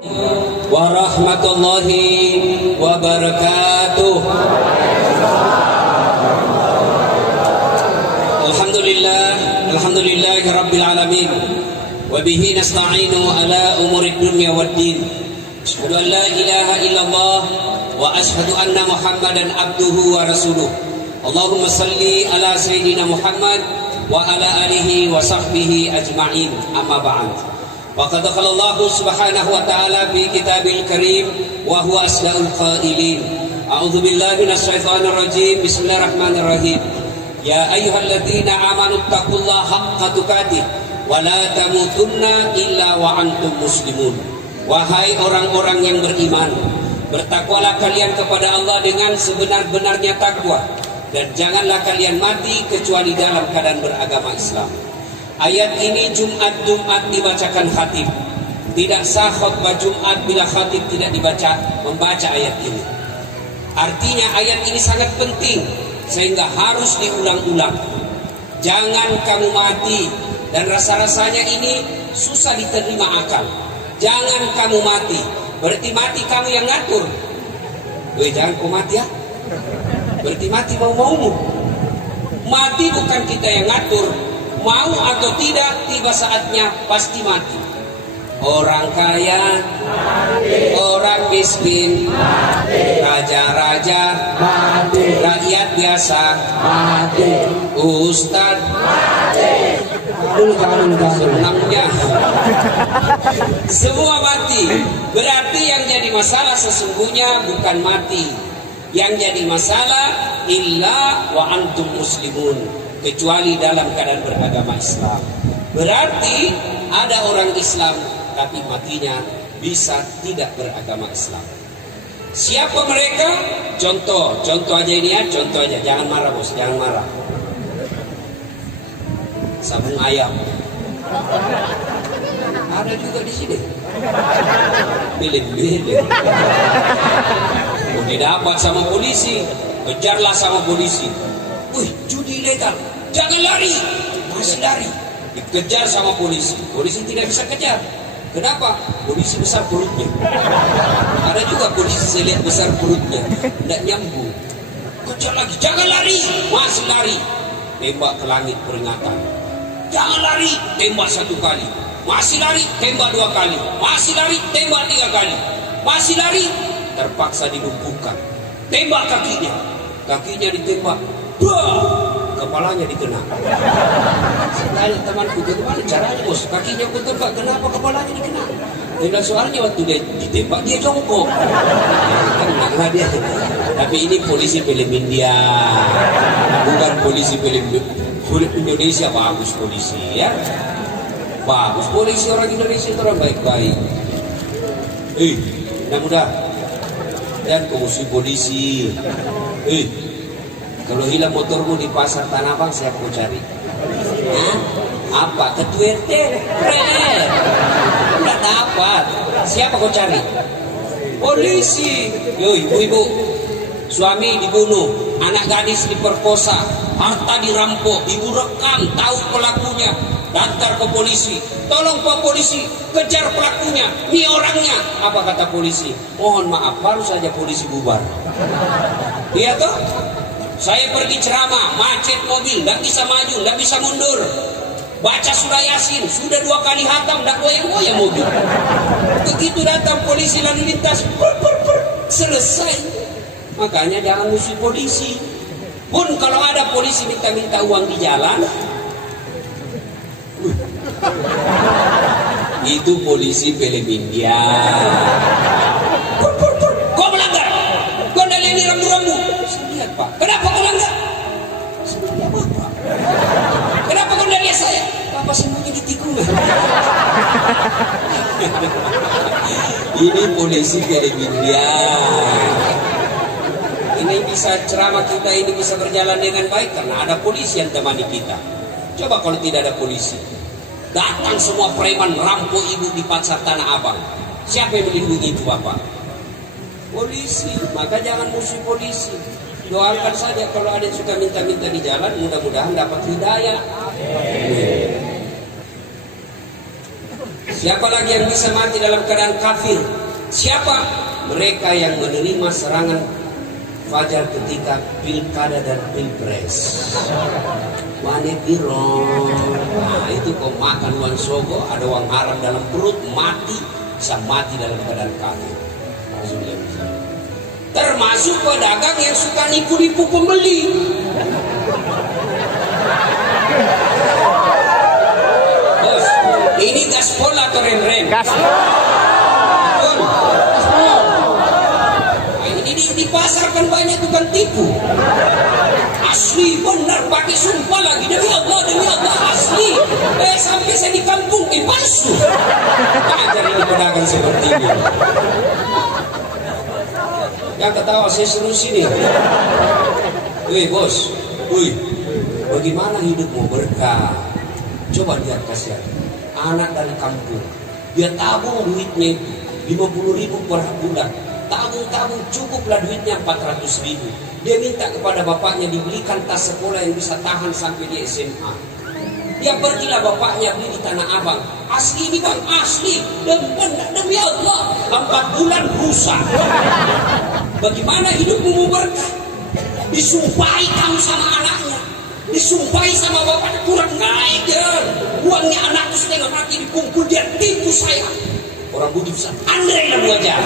warahmatullahi wabarakatuh. Alhamdulillahi rabbil alamin. Wa bihi nasta'inu ala umurid dunya waddin. Asyhadu an la ilaha illallah wa asyhadu anna Muhammadan abduhu wa rasuluh. Allahumma salli ala sayyidina Muhammad wa ala alihi wa sahbihi ajma'in. Amma ba'd. Waqad qala Allah subhanahu wa ta'ala fi kitabil karim wa huwa asdaqul qailin. A'udzu billahi minasyaitonir rajim. Bismillahirrahmanirrahim. Ya ayyuhalladzina amanu taqullaha haqqa tuqatih wa la tamutunna illa wa antum muslimun. Wahai orang-orang yang beriman, bertakwalah kalian kepada Allah dengan sebenar-benarnya takwa, dan janganlah kalian mati kecuali dalam keadaan beragama Islam. Ayat ini Jumat dibacakan khatib. Tidak sah khutbah Jumat bila khatib tidak membaca ayat ini. Artinya ayat ini sangat penting sehingga harus diulang-ulang. Jangan kamu mati, dan rasa-rasanya ini susah diterima akal. Jangan kamu mati, berarti mati kamu yang ngatur. Jangan kau mati ya. Berarti mati mau-maumu. Mati bukan kita yang ngatur. Mau atau tidak, tiba saatnya pasti mati. Orang kaya mati, orang miskin mati, raja-raja mati, rakyat biasa mati, ustad mati, senangnya semua mati. Berarti yang jadi masalah sesungguhnya bukan mati. Yang jadi masalah illa wa antum muslimun, kecuali dalam keadaan beragama Islam. Berarti ada orang Islam tapi matinya bisa tidak beragama Islam. Siapa mereka? Contoh aja ini ya, contoh aja. Jangan marah bos, jangan marah. Sabung ayam. Ada juga di sini. Bilin. Udah dapat sama polisi, kejarlah sama polisi. Judi ilegal, jangan lari, masih lari, dikejar sama polisi. Polisi tidak bisa kejar. Kenapa? Polisi besar perutnya. Ada juga polisi saya lihat besar perutnya, tidak nyambung. Kejar lagi, jangan lari, masih lari. Tembak ke langit peringatan. Jangan lari, tembak 1 kali. Masih lari, tembak 2 kali. Masih lari, tembak 3 kali. Masih lari, terpaksa dilumpuhkan. Tembak kakinya, kakinya ditembak. Kepalanya dikena. Saya tanya temanku, bagaimana caranya bos? Kakinya aku tembak, kenapa kepalanya dikena? Dan soalnya waktu dia ditembak dia jongkok. Kena dia. Tapi ini polisi film India, bukan polisi film Indonesia. Bagus polisi ya, bagus polisi orang Indonesia itu orang baik-baik. Mudah-mudah dan musuh polisi. Kalau hilang motormu di pasar Tanah Abang, siapa kau cari? Apa? Ketua RT? Tidak dapat. Siapa kau cari? Polisi. Ibu-ibu, suami dibunuh, anak gadis diperkosa, harta dirampok, ibu rekam, tahu pelakunya, daftar ke polisi. Tolong Pak Polisi, kejar pelakunya, ini orangnya. Apa kata polisi? Mohon maaf, baru saja polisi bubar. Iya toh? Saya pergi ceramah, macet mobil, nggak bisa maju, nggak bisa mundur. Baca surah Yasin, sudah 2 kali hatam, nggak goyang-goyang mobil. Begitu datang polisi lalu lintas, selesai. Makanya jangan musuh polisi. Pun kalau ada polisi minta-minta uang di jalan, itu polisi film India. Kau melanggar, kau ini rambu-rambu. Lihat Pak, kenapa kau langgar? Sebenarnya Bapak. Kenapa kau lihat saya? Bapak sembunyi di tikungan. Ini polisi film India. Ini bisa ceramah kita ini bisa berjalan dengan baik karena ada polisi yang temani kita. Coba kalau tidak ada polisi, datang semua preman rampok ibu di pasar Tanah Abang. Siapa yang melindungi itu Bapak? Polisi. Maka jangan musuh polisi. Doakan saja kalau ada yang suka minta-minta di jalan, mudah-mudahan dapat hidayah. Siapa lagi yang bisa mati dalam keadaan kafir? Siapa? Mereka yang menerima serangan fajar ketika pilkada dan pilpres. Wane piro. Nah, itu kau makan uang sogo, ada uang haram dalam perut, mati, bisa mati dalam keadaan kafir. Termasuk pedagang yang suka nipu-nipu pembeli. Bos, ini gaspol atau rem-rem? Gaspol. Ini dipasarkan banyak tukang tipu. Asli benar, pakai sumpah lagi, demi Allah asli. Sampai saya di kampung palsu. Ajar ini pedagang seperti ini. Yang ketawa saya suruh sini. Wih bos, wih, bagaimana hidupmu berkah? Coba lihat kasihan anak dari kampung, dia tabung duitnya 50.000 per bulan. Tabung cukuplah duitnya 400.000. Dia minta kepada bapaknya dibelikan tas sekolah yang bisa tahan sampai dia SMA. Dia pergilah bapaknya beli di Tanah Abang. Asli ini bang, asli. Demi Allah, 4 bulan rusak. Bagaimana hidupmu berkah? Disumpahi kamu sama anaknya, disumpahi sama bapaknya, kurang naik ya. Uangnya anakku setengah mati dikumpul, dia tipu saya. Orang budi bisa Andre dan wajah.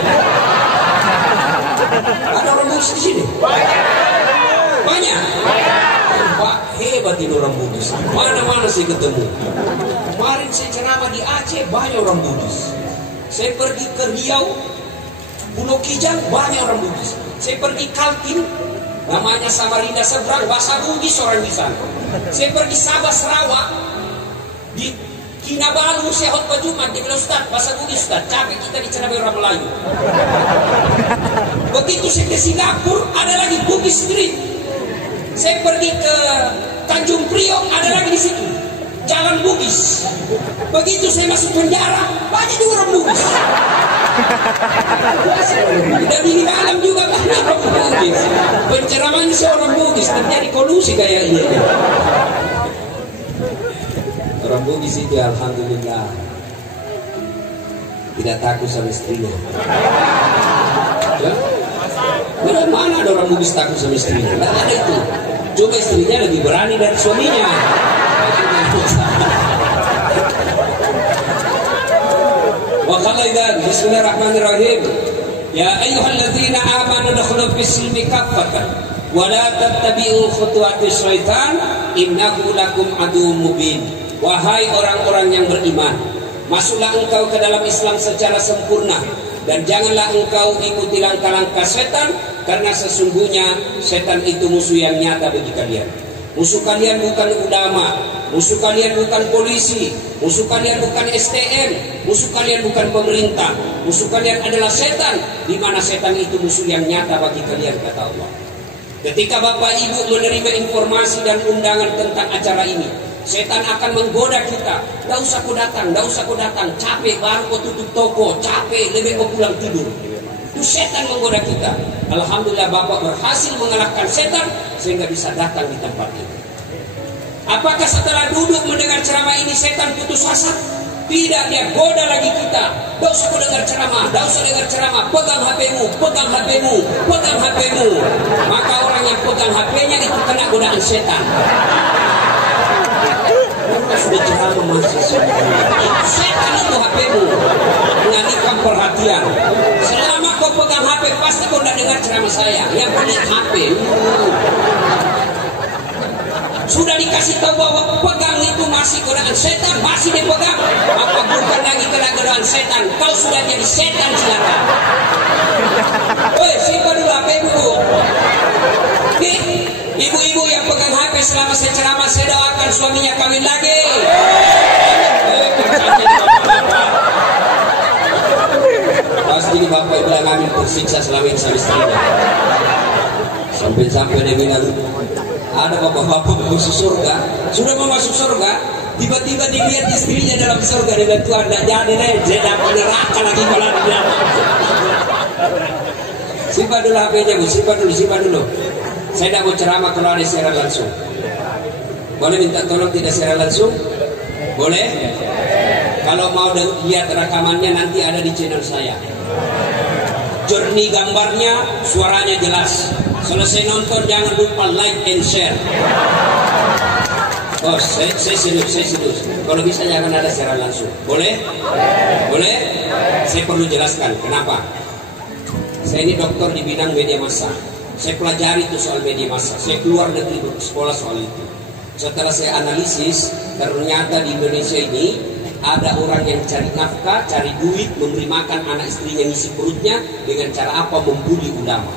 Ada orang budi di sini? Banyak. Pak, hebat ini orang Bugis. Mana-mana saya ketemu. Kemarin saya ceramah di Aceh, banyak orang Bugis. Saya pergi ke Riau, Pulau Kijang, banyak orang Bugis. Saya pergi Kaltim, namanya Samarinda seberang, bahasa Bugis orang di sana. Saya pergi Sabah Sarawak, di Kinabalu saya khutbah Jumat, dia bilang Ustaz, bahasa Bugis Ustaz, capek kita diceramai orang Melayu. Begitu saya ke Singapura, ada lagi Bugis Street. Saya pergi ke Tanjung Priok, ada lagi di situ Jalan Bugis. Begitu saya masuk penjara, banyak juga orang Bugis. Dan ini malam juga banyak orang Bugis. Penceramannya seorang Bugis, terjadi kolusi kayak ini. Orang Bugis itu alhamdulillah tidak takut sama istrinya. Ya? Mana ada orang Bugis takut sama istrinya? Tidak ada itu. Coba istrinya lebih berani dari suaminya. Wa khalaidan bismillahirrahmanirrahim. Ya ayyuhalladzina amanu dakhulu fis-silmi kaffatan wa la tattabi'u khutuwatis syaitan innahu lakum aduwwum mubin. Wahai orang-orang yang beriman, masuklah engkau ke dalam Islam secara sempurna dan janganlah engkau ikuti langkah-langkah setan, karena sesungguhnya setan itu musuh yang nyata bagi kalian. Musuh kalian bukan ulama, musuh kalian bukan polisi, musuh kalian bukan STM, musuh kalian bukan pemerintah, musuh kalian adalah setan, di mana setan itu musuh yang nyata bagi kalian, kata Allah. Ketika Bapak Ibu menerima informasi dan undangan tentang acara ini, setan akan menggoda kita. Tidak usah kau datang, capek baru kau tutup toko, capek lebih kau pulang tidur. Itu setan menggoda kita. Alhamdulillah Bapak berhasil mengalahkan setan sehingga bisa datang di tempat ini. Apakah setelah duduk mendengar ceramah ini setan putus asa? Tidak, dia goda lagi kita. Tidak usah kau dengar ceramah, pegang HP-mu, pegang HP-mu. Maka orang yang pegang HP-nya itu kena godaan setan. Sudah ceramah masih setan itu HP-mu, mengalihkan perhatian. Selama kau pegang HP pasti kau tidak dengar ceramah saya. Yang punya HP sudah dikasih tahu bahwa pegang itu masih godaan setan, masih dipegang, maka bukan lagi kena godaan setan, kau sudah jadi setan silakan. Woi, simpan dulu HP-mu. Ibu-ibu yang pegang HP selama saya ceramah, saya doakan suaminya kawin lagi. Pasti bapak bilang kami tersiksa selama ini sama istrinya. Sampai dia bilang ada bapak-bapak masuk surga, sudah mau masuk surga, tiba-tiba dilihat istrinya dalam surga, dia bilang Tuhan tidak jadi deh, saya dapat neraka lagi kalau dia. Simpan dulu HP-nya, Bu, simpan dulu. Saya tidak mau ceramah kalau ada siaran langsung. Boleh minta tolong tidak siaran langsung? Boleh? Kalau mau lihat rekamannya nanti ada di channel saya. Jernih gambarnya, suaranya jelas. Selesai nonton jangan lupa like and share. Oh, saya serius. Kalau bisa jangan ada secara langsung. Boleh? Boleh? Saya perlu jelaskan kenapa. Saya ini dokter di bidang media massa. Saya pelajari itu soal media massa. Saya keluar negeri bersekolah soal itu. Setelah saya analisis, ternyata di Indonesia ini ada orang yang cari nafkah, cari duit, memberi makan anak istrinya, ngisi perutnya dengan cara apa? Membuli ulama.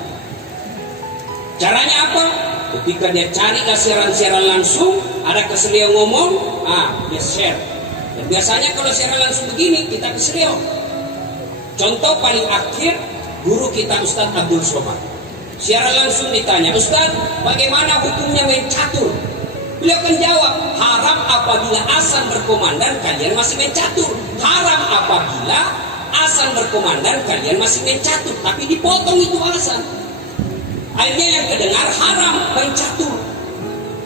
Caranya apa? Ketika dia carilah siaran-siaran langsung, ada keselio ngomong, dia share. Dan biasanya kalau siaran langsung begini, kita keselio. Contoh paling akhir, guru kita Ustadz Abdul Somad. Siaran langsung ditanya, Ustadz, bagaimana hukumnya main catur? Beliau akan jawab, haram apabila azan berkumandang kalian masih main catur. Haram apabila azan berkumandang kalian masih main catur. Tapi dipotong itu azan. Akhirnya yang kedengar haram main catur.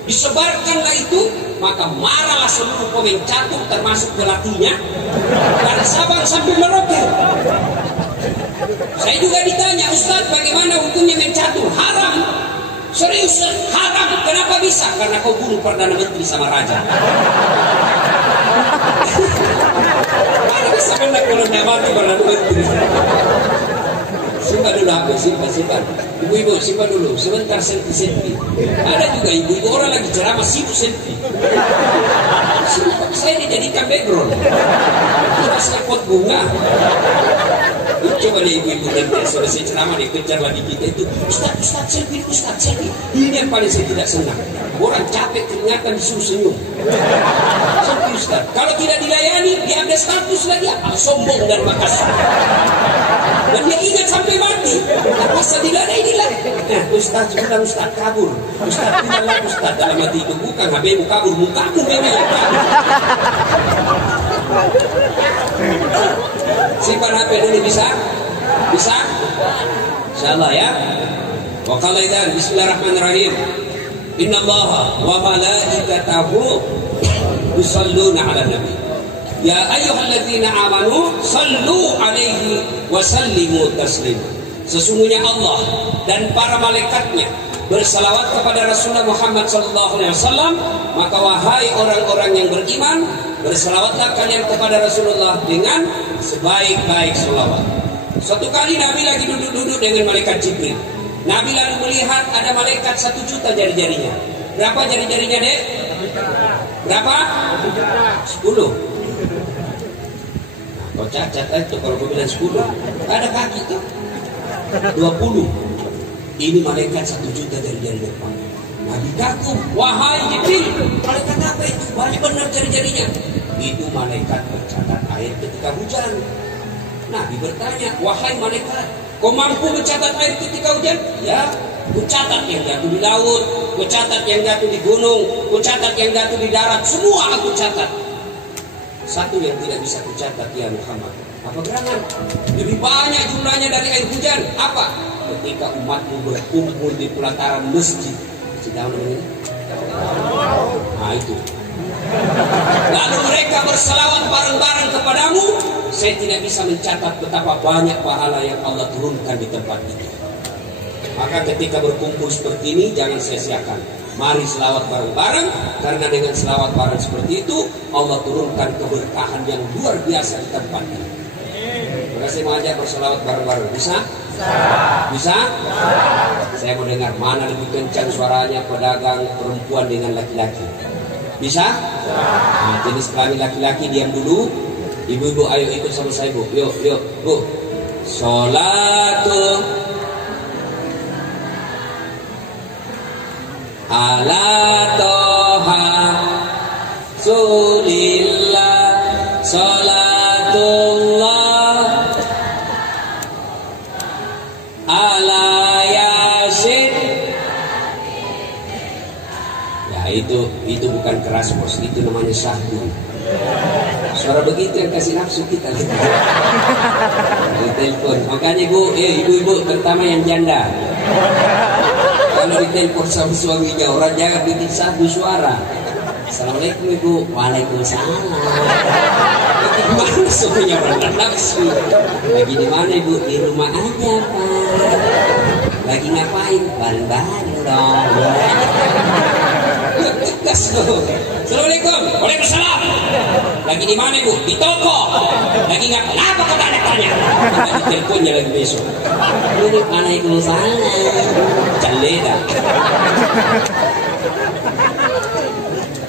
Disebarkanlah itu, maka marahlah seluruh pemain catur termasuk pelatihnya. Dari Sabang sampai Merauke. Saya juga ditanya, Ustadz bagaimana hukumnya main catur? Haram. Serius, haram. Kenapa bisa? Karena kau bunuh Perdana Menteri sama Raja. Mana bisa kena kalau dia mati Perdana Menteri? Simpan dulu HP, simpan. Ibu-ibu simpan dulu, sebentar selfie. Ada juga ibu-ibu orang lagi ceramah sibuk selfie. Saya dijadikan background. Terus pot bunga. Coba deh ibu-ibu nanti selesai ceramah dikejar lagi kita itu, Ustaz selfie. Ini yang paling saya tidak senang. Orang capek ternyata disuruh senyum. Selfie Ustaz. Kalau tidak dilayani, dia ada status lagi apa? Sombong dan makasih. Dan dia ingat sampai mati. Masa tidak ada inilah. Ustaz kabur. Ustaz tidaklah Ustaz dalam hati itu bukan HBmu kabur, mukamu memang yang kabur. Simpan HP dulu bisa? Bisa? Insyaallah ya. Wa qala idzan bismillahirrahmanirrahim. Innallaha wa malaikatahu yusholluna 'alan nabi. Ya ayyuhalladzina amanu sallu 'alaihi wa sallimu taslima. Sesungguhnya Allah dan para malaikatnya bersalawat kepada Rasulullah Muhammad SAW. Maka wahai orang-orang yang beriman, bersalawatlah kalian kepada Rasulullah dengan sebaik-baik salawat. Suatu kali Nabi lagi duduk-duduk dengan malaikat Jibril. Nabi lalu melihat ada malaikat 1 juta jari-jarinya. Berapa jari-jarinya, Dek? Berapa? 10. Kau cacat itu kalau kau bilang 10. Ada kaki tuh 20. Ini malaikat 1 juta jari-jarinya. Nabi kagum, wahai Jibril, malaikat apa itu? Banyak benar jari-jarinya. Itu malaikat mencatat air ketika hujan. Nabi bertanya, wahai malaikat, kau mampu mencatat air ketika hujan? Ya, ku catat yang jatuh di laut, ku catat yang jatuh di gunung, ku catat yang jatuh di darat, semua aku catat. Satu yang tidak bisa ku catat ya Muhammad. Apa gerangan? Lebih banyak jumlahnya dari air hujan. Apa? Ketika umatmu berkumpul di pelataran masjid. Sedang namanya? Nah itu. Lalu mereka berselawat bareng-bareng kepadamu. Saya tidak bisa mencatat betapa banyak pahala yang Allah turunkan di tempat ini. Maka ketika berkumpul seperti ini jangan sia-siakan. Mari selawat bareng-bareng, karena dengan selawat bareng seperti itu Allah turunkan keberkahan yang luar biasa di tempat ini. Maka saya mau ajak berselawat bareng-bareng. Bisa? Bisa? Saya mau dengar mana lebih kencang suaranya pedagang perempuan dengan laki-laki. Bisa? Nah, jenis kelamin laki-laki diam dulu. Ibu-ibu ayo ikut sama saya Bu. Yuk Bu. Sholatu ala toha sulillah sholatullah ala yasin. Ya itu bukan keras bos, itu namanya syahdu. Suara begitu yang kasih nafsu kita. Di telepon. Makanya Bu, ibu-ibu terutama yang janda. Kalau ditelepon sama suaminya, orang jangan bikin satu suara. Assalamualaikum Ibu. Waalaikumsalam. Gimana semuanya orang nafsu? Lagi di mana ibu? Di rumah aja pak. Lagi ngapain? Bareng-bareng dong. Tegas loh. Assalamualaikum. Waalaikumsalam. Lagi di mana ibu? Di toko. Lagi ngapain? Apa kau tanya? Tadi teleponnya lagi besok. Waalaikumsalam. Caleda.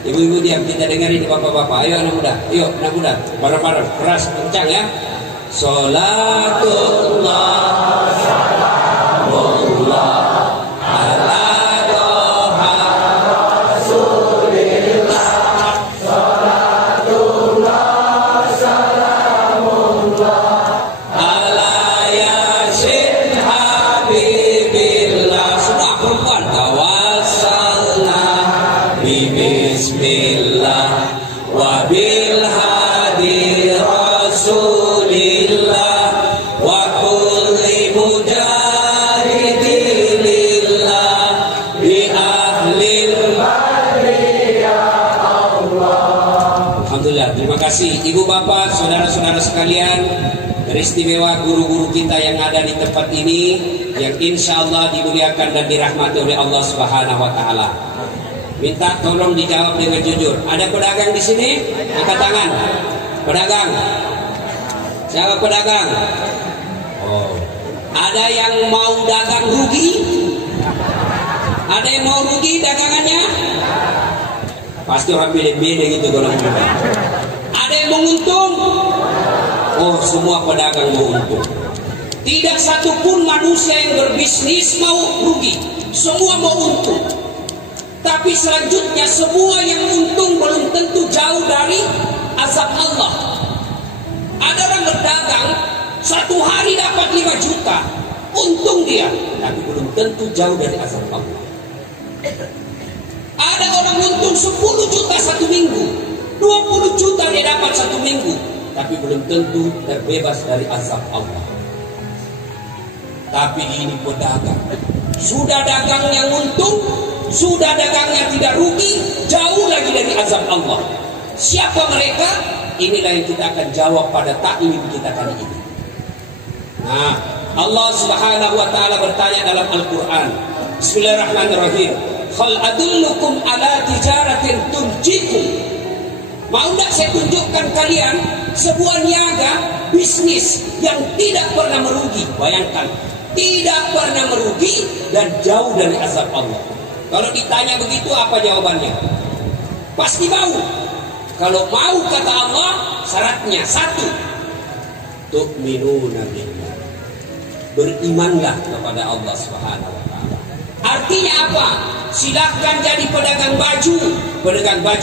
Ibu-ibu diam, kita dengarin bapak-bapak. Ayo anak muda, yuk anak muda, bareng-bareng, keras, kencang ya. Salatullah, salamullah ala doha Rasulillah. Salatullah, salamullah ala yasin habibillah. Sudah perempuan, tawassalna bismillah wa bil hadi rasulillah wa kulli mujahidilillah bi ahlil badri ya Allah. Alhamdulillah, terima kasih ibu bapak saudara-saudara sekalian, teristimewa guru-guru kita yang ada di tempat ini yang insya Allah dimuliakan dan dirahmati oleh Allah Subhanahu wa taala. Minta tolong dijawab dengan jujur. Ada pedagang di sini? Angkat tangan. Pedagang. Siapa pedagang? Oh. Ada yang mau dagang rugi? Ada yang mau rugi dagangannya? Pasti orang beda-beda gitu kalau gitu. Ada yang mau untung? Oh, semua pedagang mau untung. Tidak satupun manusia yang berbisnis mau rugi. Semua mau untung. Tapi selanjutnya semua yang untung belum tentu jauh dari azab Allah. Ada orang berdagang satu hari dapat 5 juta, untung dia, tapi belum tentu jauh dari azab Allah. Ada orang untung 10 juta satu minggu, 20 juta dia dapat satu minggu, tapi belum tentu terbebas dari azab Allah. Tapi ini pedagang, sudah dagangnya untung, sudah dagangnya tidak rugi, jauh lagi dari azab Allah. Siapa mereka? Inilah yang kita akan jawab pada taklim kita kali ini. Nah, Allah Subhanahu wa taala bertanya dalam Al-Qur'an. Bismillahirrahmanirrahim. Hal adullukum ala tijaratin tunjikum. Mau enggak saya tunjukkan kalian sebuah niaga bisnis yang tidak pernah merugi? Bayangkan, tidak pernah merugi dan jauh dari azab Allah. Kalau ditanya begitu apa jawabannya? Pasti mau. Kalau mau kata Allah, syaratnya 1. Tu'minuna billah. Berimanlah kepada Allah Subhanahu wa taala. Artinya apa? Silakan jadi pedagang baju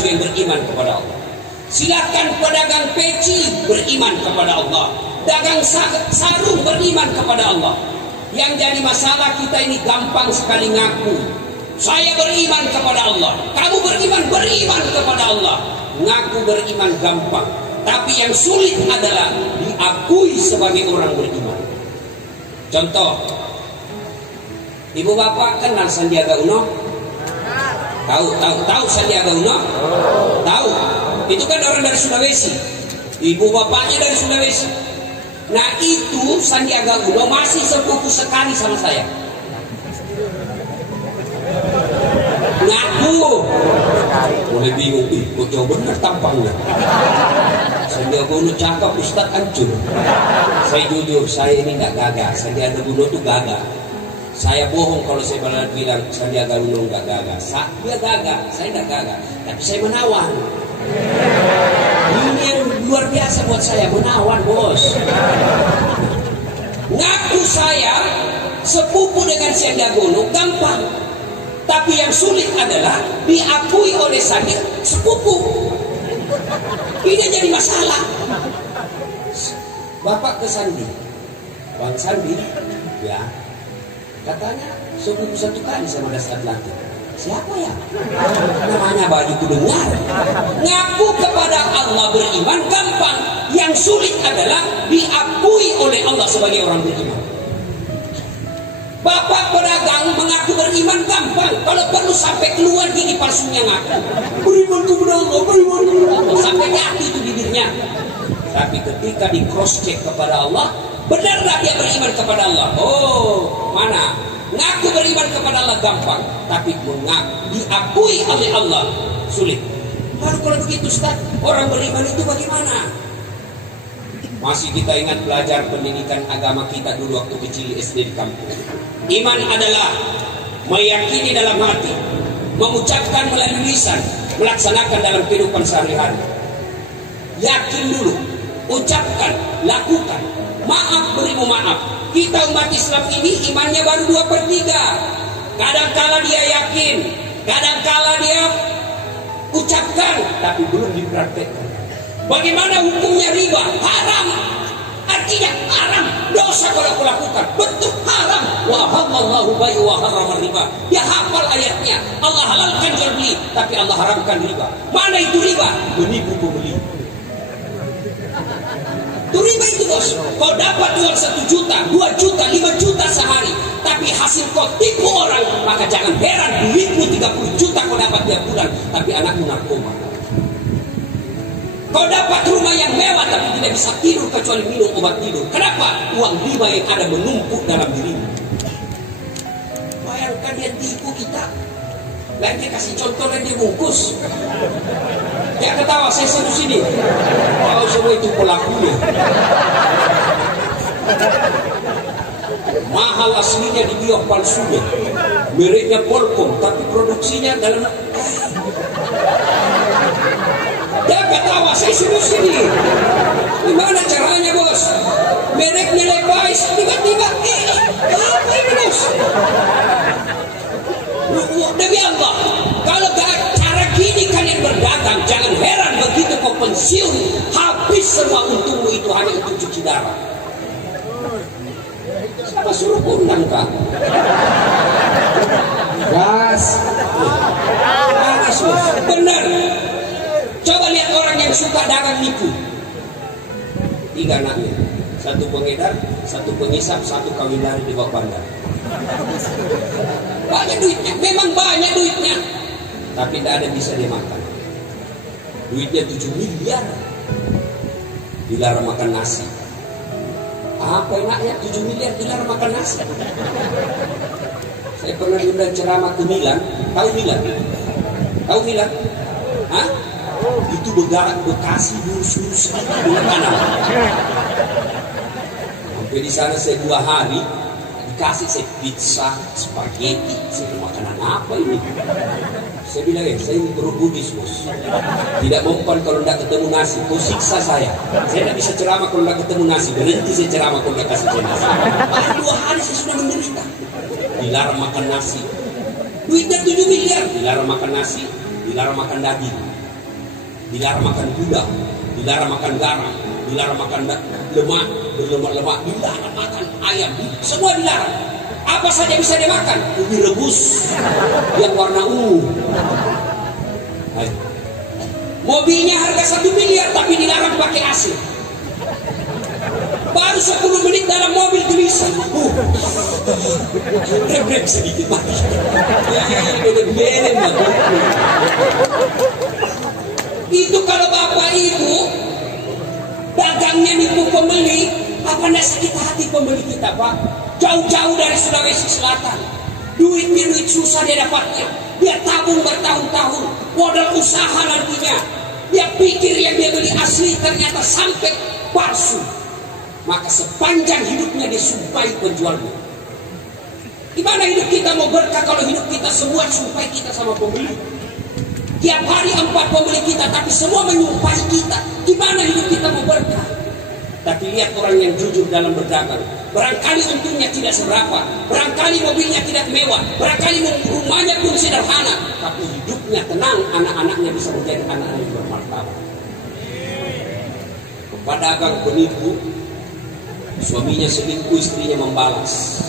yang beriman kepada Allah. Silakan pedagang peci beriman kepada Allah. Dagang sarung beriman kepada Allah. Yang jadi masalah kita ini gampang sekali ngaku. Saya beriman kepada Allah. Kamu beriman kepada Allah. Ngaku beriman gampang. Tapi yang sulit adalah diakui sebagai orang beriman. Contoh, ibu bapak kenal Sandiaga Uno? Tahu Sandiaga Uno? Tahu. Itu kan orang dari Sulawesi. Ibu bapaknya dari Sulawesi. Nah itu Sandiaga Uno masih sepupu sekali sama saya. Ngaku. Mulai bingung, kok jauh benar tampangnya. Sandiaga Uno cakap, Ustaz hancur. Saya jujur, saya ini nggak gagah. Sandiaga Uno tuh gagah. Saya bohong kalau saya bilang Sandiaga Uno nggak gagah. Dia gagah, saya nggak gagah. Tapi saya menawan. Ini yang luar biasa buat saya, menawan bos. Ngaku saya sepupu dengan Sandiaga Uno gampang. Tapi yang sulit adalah diakui oleh Sandi sepupu. Ini jadi masalah. Bapak ke Sandi, Bang Sandi, ya, katanya sepupu satu kali sama Das Atlantik. Siapa ya? Namanya baru kudengar. Ngaku kepada Allah beriman gampang. Yang sulit adalah diakui oleh Allah sebagai orang beriman. Bapak pedagang mengaku beriman gampang. Kalau perlu sampai keluar gigi palsunya ngaku. Beriman kepada Allah, beriman kepada Allah. Sampai jatuh itu bibirnya. Tapi ketika di cross check kepada Allah, benar tak dia beriman kepada Allah? Oh, mana? Ngaku beriman kepada Allah gampang, tapi diakui oleh Allah sulit. Lalu kalau begitu Ustaz, orang beriman itu bagaimana? Masih kita ingat belajar pendidikan agama kita dulu waktu kecil SD di kampung. Iman adalah meyakini dalam hati, mengucapkan melalui lisan, melaksanakan dalam kehidupan sehari-hari. Yakin dulu, ucapkan, lakukan. Maaf, berimu maaf. Kita umat Islam ini imannya baru 2/3. Kadang-kala dia yakin, kadang-kala dia ucapkan, tapi belum dipraktekkan. Bagaimana hukumnya riba? Haram. Artinya haram, dosa kalau aku lakukan. Betul haram. Wa halallahu bai'a wa harrama riba. Dia hafal ayatnya. Allah halalkan jual beli, tapi Allah haramkan riba. Mana itu riba? Menipu pembeli. Itu riba itu bos. Kau dapat jual 1 juta, 2 juta, 5 juta sehari, tapi hasil kau tipu orang, maka jangan heran duitmu 30 juta kau dapat tiap bulan, tapi anakmu narkoba. Kau dapat rumah yang mewah tapi tidak bisa tidur kecuali minum obat tidur. Kenapa? Uang riba yang ada menumpuk dalam dirimu. Bayangkan dia tipu kita. Lain dia kasih contoh dan dia bungkus. Dia ketawa, saya seru sini. Kalau semua itu pelakunya. Mahal aslinya di biok palsunya. Mereknya Polkom tapi produksinya dalam. Dia ketawa, saya seru sini. Gimana caranya bos? Mereknya Levi's tiba-tiba apa ini bos? Demi Allah, kalau cara gini kalian berdagang, jangan heran begitu kau pensiun, habis semua untungmu itu hanya untuk cuci darah. Siapa suruh undang kak? Gas, benar. Coba lihat orang yang suka dagang nipu. 3 anaknya, 1 pengedar, 1 pengisap, 1 kawin lari di bawah bandar. Banyak duitnya, memang banyak duitnya, tapi tidak ada bisa dia makan. Duitnya 7 miliar, dilarang makan nasi. Apa enaknya 7 miliar dilarang makan nasi? Saya pernah diundang ceramah ke Milan. Tahu Milan? Tahu Milan? Hah? Itu Bekasi lurus-lurus di kanan. Sampai di sana saya 2 hari. Dikasih saya pizza, spaghetti, saya makanan apa ini? Saya bilang saya ini perut budis bos. Tidak mempan kalau tidak ketemu nasi, kau siksa saya. Saya tidak bisa ceramah kalau tidak ketemu nasi. Berhenti saya ceramah kalau tidak kasih saya nasi. Baru 2 hari saya sudah menderita. Dilarang makan nasi. Duitnya 7 miliar. Dilarang makan nasi, dilarang makan daging, dilarang makan gula, dilarang makan garam, dilarang makan lemak, berlemak-lemak, dilarang makan ayam, semua dilarang. Apa saja bisa dimakan? Ubi rebus yang warna ungu. Mobilnya harga 1 miliar tapi dilarang pakai AC. Baru 10 menit dalam mobil gelisah. Rem sedikit lagi. Itu kalau bapak ibu dagangnya nipu pembeli, apa tidak sakit hati pembeli kita pak? Jauh-jauh dari Sulawesi Selatan, duitnya duit susah dia dapatnya. Dia tabung bertahun-tahun, modal usaha nantinya. Dia pikir yang dia beli asli ternyata sampai palsu. Maka sepanjang hidupnya dia sumpahi penjualnya. Gimana hidup kita mau berkah kalau hidup kita semua sumpahi kita sama pembeli? Tiap hari 4 pembeli kita, tapi semua menyumpahi kita. Gimana hidup kita mau berkah? Tapi lihat orang yang jujur dalam berdagang. Barangkali untungnya tidak seberapa, barangkali mobilnya tidak mewah, barangkali rumahnya pun sederhana, tapi hidupnya tenang, anak-anaknya bisa menjadi anak-anak yang bermartabat. Pedagang penipu, suaminya selingkuh, istrinya membalas.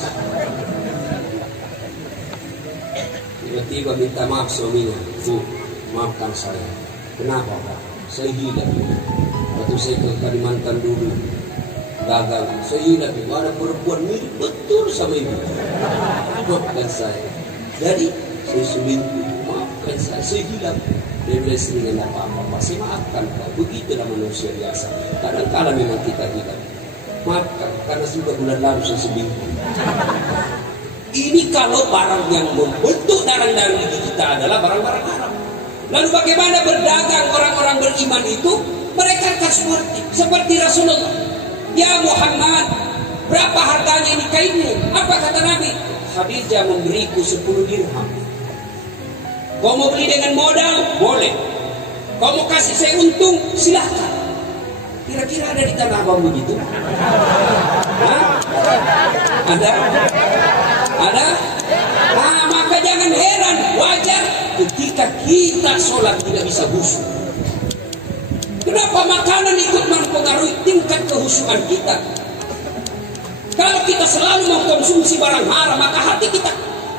Tiba-tiba minta maaf suaminya, Bu, maafkan saya. Kenapa Pak? Saya gila. Waktu saya ke Kalimantan dulu dagang, saya ingat itu ada perempuan mirip betul sama ibu. Maafkan saya. Jadi saya selingkuh, maafkan saya. Saya gila. Dia bilang istrinya tidak apa-apa, masih maafkan Pak. Begitulah manusia biasa. Kadang-kadang memang kita bilang maafkan, karena sudah bulan lalu saya selingkuh. Ini kalau barang yang membentuk darah daging kita adalah barang-barang haram. Lalu bagaimana berdagang orang-orang beriman itu? Mereka akan seperti Rasulullah. Ya Muhammad, berapa harganya ini kainmu? Apa kata Nabi? Khadijah memberiku 10 dirham. Kau mau beli dengan modal? Boleh. Kau mau kasih saya untung? Silahkan. Kira-kira ada di tanah abang begitu? Ada? Ada? Nah, maka jangan heran, wajar ketika kita sholat tidak bisa khusyuk. Kenapa makanan ikut mempengaruhi tingkat kehusyukan kita? Kalau kita selalu mengkonsumsi barang haram, maka hati kita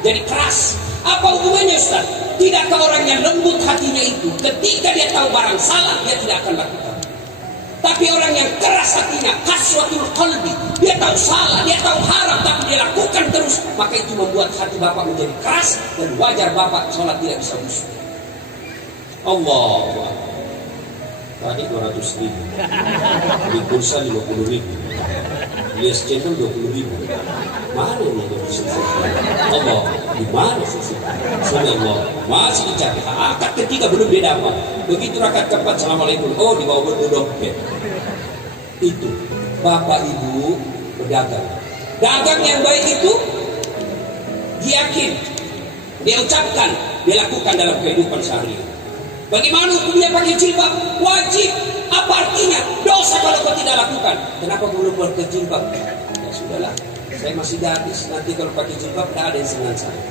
jadi keras. Apa hubungannya Ustaz? Tidakkah orang yang lembut hatinya itu ketika dia tahu barang salah, dia tidak akan lakukan? Tapi orang yang keras hatinya, kaswatul qalbi, dia tahu salah, dia tahu haram, tapi dia lakukan terus, maka itu membuat hati bapak menjadi keras, dan wajar bapak sholat tidak bisa khusyuk. Allah. Tadi 200.000, di pulsa 50.000, di SCN 20.000. Mana ini 20.000? Allah, di mana sih? Allah, masih dicari. Akad ketiga belum dia dapat. Begitu rakaat keempat, assalamualaikum. Oh, di bawah dompet. Itu bapak ibu berdagang. Dagang yang baik itu yakin, dia ucapkan, dia lakukan dalam kehidupan sehari. Bagaimana hukumnya pakai jilbab? Wajib. Apa artinya? Dosa kalau kau tidak lakukan. Kenapa belum pakai jilbab? Ya sudahlah, saya masih gadis. Nanti kalau pakai jilbab tidak ada yang senang saya.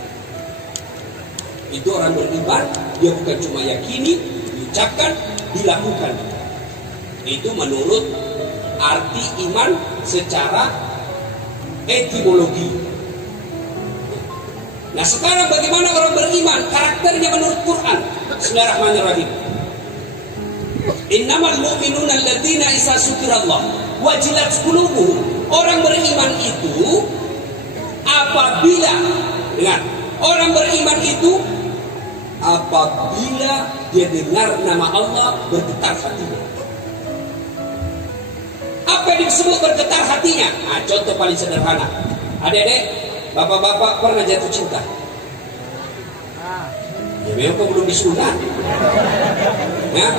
Itu orang beriman. Dia bukan cuma yakini, diucapkan, dilakukan. Itu menurut arti iman secara etimologi. Nah sekarang bagaimana orang beriman? Karakternya menurut Quran. Bismillahirrahmanirrahim. Innamal mu'minuna alladzina idza dzukirallah wajilat qulubuhum. Orang beriman itu apabila, dengar, orang beriman itu apabila dia dengar nama Allah bergetar hatinya. Apa yang disebut bergetar hatinya? Nah, contoh paling sederhana. Adik-adik, bapak-bapak pernah jatuh cinta? Ya memang kau belum disunat. Ya?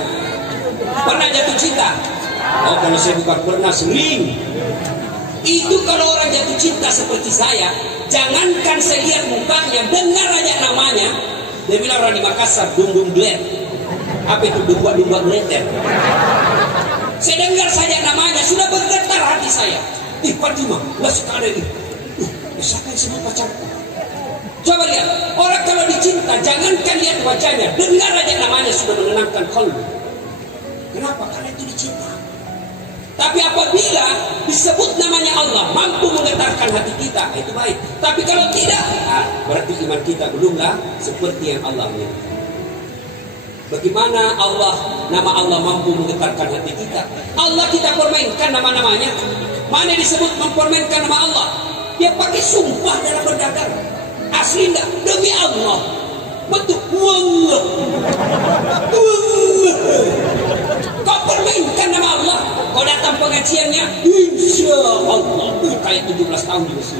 Pernah jatuh cinta? Oh, kalau saya bukan pernah, sering. Itu kalau orang jatuh cinta seperti saya, jangankan saya lihat mukanya, dengar aja namanya. Dia bilang orang di Makassar, dung-dung glet. Apa itu dumba-dumba gleter? Saya dengar saja namanya, sudah bergetar hati saya. Fatimah, lah suka ada ini. Siapa yang sebut pacarku? Coba lihat, orang kalau dicinta, jangankan lihat wajahnya, dengar aja namanya sudah menenangkan kalbu. Kenapa? Karena itu dicinta. Tapi apabila disebut namanya Allah, mampu menggetarkan hati kita, itu baik. Tapi kalau tidak, berarti iman kita belumlah seperti yang Allah inginkan. Bagaimana nama Allah mampu menggetarkan hati kita? Allah kita permainkan nama-namanya. Mana disebut mempermainkan nama Allah? Dia pakai sumpah dalam berdagang. Asli enggak? Demi Allah. Betul. Wallah. Kau permainkan nama Allah. Kau datang pengajiannya, insya Allah. Kayak 17 tahun di Mesir.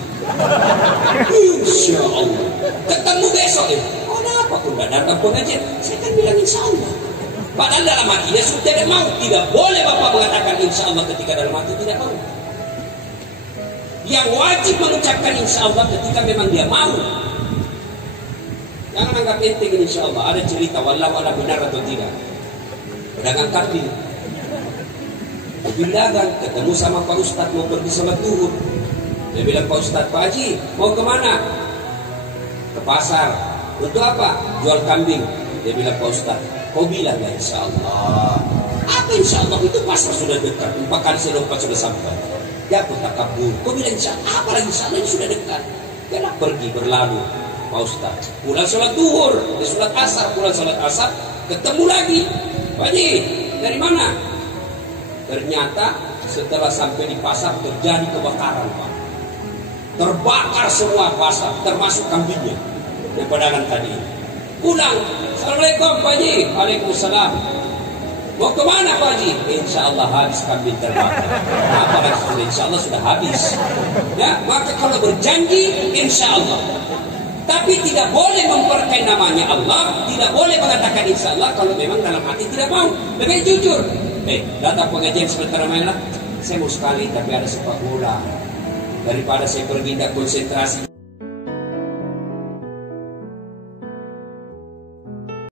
Insya Allah. Ketemu besok ya. Oh, kenapa kau tidak datang pengajian? Saya kan bilang insya Allah. Padahal dalam hatinya sudah tidak mau. Tidak boleh Bapak mengatakan insya Allah ketika dalam hati tidak mau. Yang wajib mengucapkan insya Allah ketika memang dia mau. Jangan anggap enteng insya Allah. Ada cerita wallahu a'lam benar atau tidak. Pedagang kardin, mobil dagang, ketemu sama Pak Ustadz mau pergi salat zuhur. Dia bilang, Pak Ustadz, Pak Haji mau kemana? Ke pasar. Untuk apa? Jual kambing. Dia bilang, Pak Ustadz, kau bilang ya insya Allah. Apa insya Allah? Itu pasar sudah dekat. 4 kali saya lompat sudah sampai. Ya aku tak kabur. Kau bilang insya Allah. Apa lagi insya Allah ini sudah dekat. Dia pergi berlalu. Pak Ustadz pulang sholat duhur, dia sholat asar, pulang sholat asar, ketemu lagi. Pak Haji, dari mana? Ternyata setelah sampai di pasar terjadi kebakaran, Pak. Terbakar semua pasar, termasuk kambingnya yang pedagang tadi. Pulang, Assalamualaikum Pak Haji. Waalaikumsalam. Mau kemana Pak Haji? Insya Allah habis kambing terbakar. Apalagi sudah insya Allah sudah habis. Ya, maka kalau berjanji insya Allah. Tapi tidak boleh memperkai namanya Allah, tidak boleh mengatakan insya Allah kalau memang dalam hati tidak mau. Lebih jujur. Datang pengajian sebentar mainlah. Saya mau sekali tapi ada sepak bola. Daripada saya pergi tidak konsentrasi.